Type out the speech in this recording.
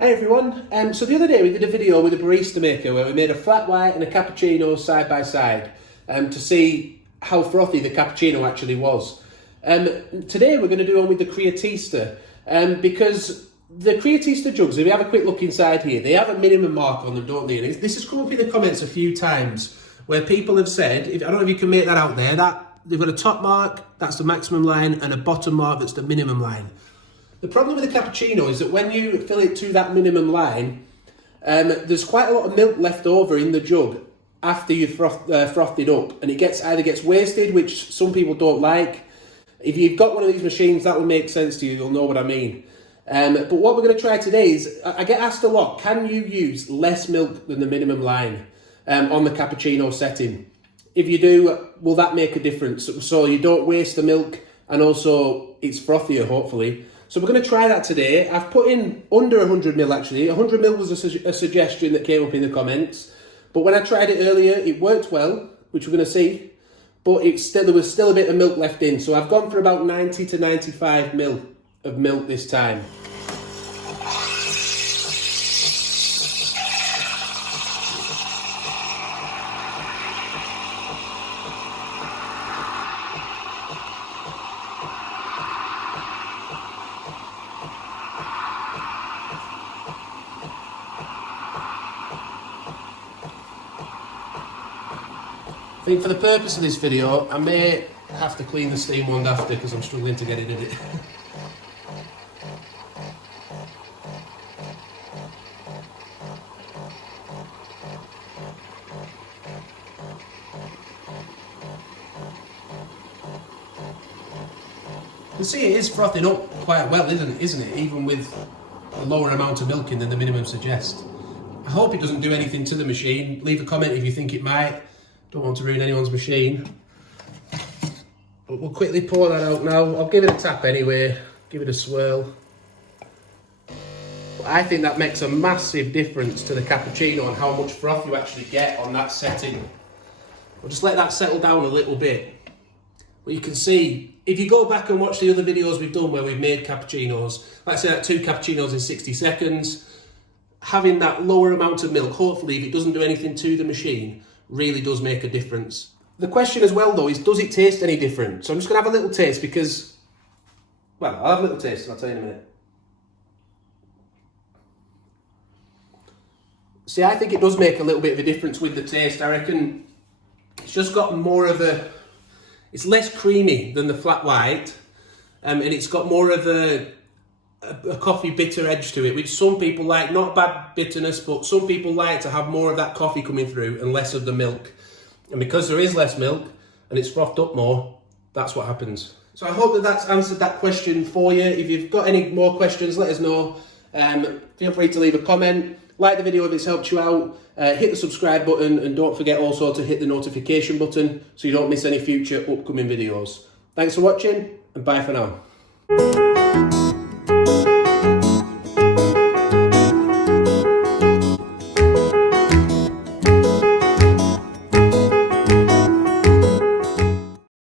Hi everyone, so the other day we did a video with a barista maker where we made a flat white and a cappuccino side by side to see how frothy the cappuccino actually was. Today we're going to do one with the Creatista because the Creatista jugs, if you have a quick look inside here, they have a minimum mark on them, don't they? And this has come up in the comments a few times where people have said, I don't know if you can make that out there, that they've got a top mark, that's the maximum line, and a bottom mark, that's the minimum line. The problem with the cappuccino is that when you fill it to that minimum line, there's quite a lot of milk left over in the jug after you've frothed it up, and it either gets wasted, which some people don't like. If you've got one of these machines, that will make sense to you, you'll know what I mean. But what we're going to try today is, I get asked a lot, can you use less milk than the minimum line on the cappuccino setting? If you do, will that make a difference? So you don't waste the milk, and also it's frothier, hopefully. So we're going to try that today. I've put in under 100ml actually. 100ml was a suggestion that came up in the comments. But when I tried it earlier, it worked well, which we're going to see. But there was still a bit of milk left in. So I've gone for about 90 to 95ml of milk this time. I think for the purpose of this video, I may have to clean the steam wand after because I'm struggling to get it in it. You can see it is frothing up quite well, isn't it? Even with a lower amount of milk in than the minimum suggests. I hope it doesn't do anything to the machine. Leave a comment if you think it might. Don't want to ruin anyone's machine. But we'll quickly pour that out now. I'll give it a tap anyway, give it a swirl. But I think that makes a massive difference to the cappuccino and how much froth you actually get on that setting. We'll just let that settle down a little bit. But you can see, if you go back and watch the other videos we've done where we've made cappuccinos, let's say like 2 cappuccinos in 60 seconds, having that lower amount of milk, hopefully if it doesn't do anything to the machine, really does make a difference. The question as well though is, does it taste any different? So I'm just going to have a little taste because, well, I'll have a little taste and I'll tell you in a minute. See, I think it does make a little bit of a difference with the taste. I reckon it's just got more of it's less creamy than the flat white, and it's got more of a coffee bitter edge to it, which some people like. Not bad bitterness, but some people like to have more of that coffee coming through and less of the milk. And because there is less milk and it's frothed up more, that's what happens. So I hope that that's answered that question for you. If you've got any more questions, let us know. Feel free to leave a comment. Like the video if it's helped you out. Hit the subscribe button, and don't forget also to hit the notification button so you don't miss any future upcoming videos. Thanks for watching, and bye for now.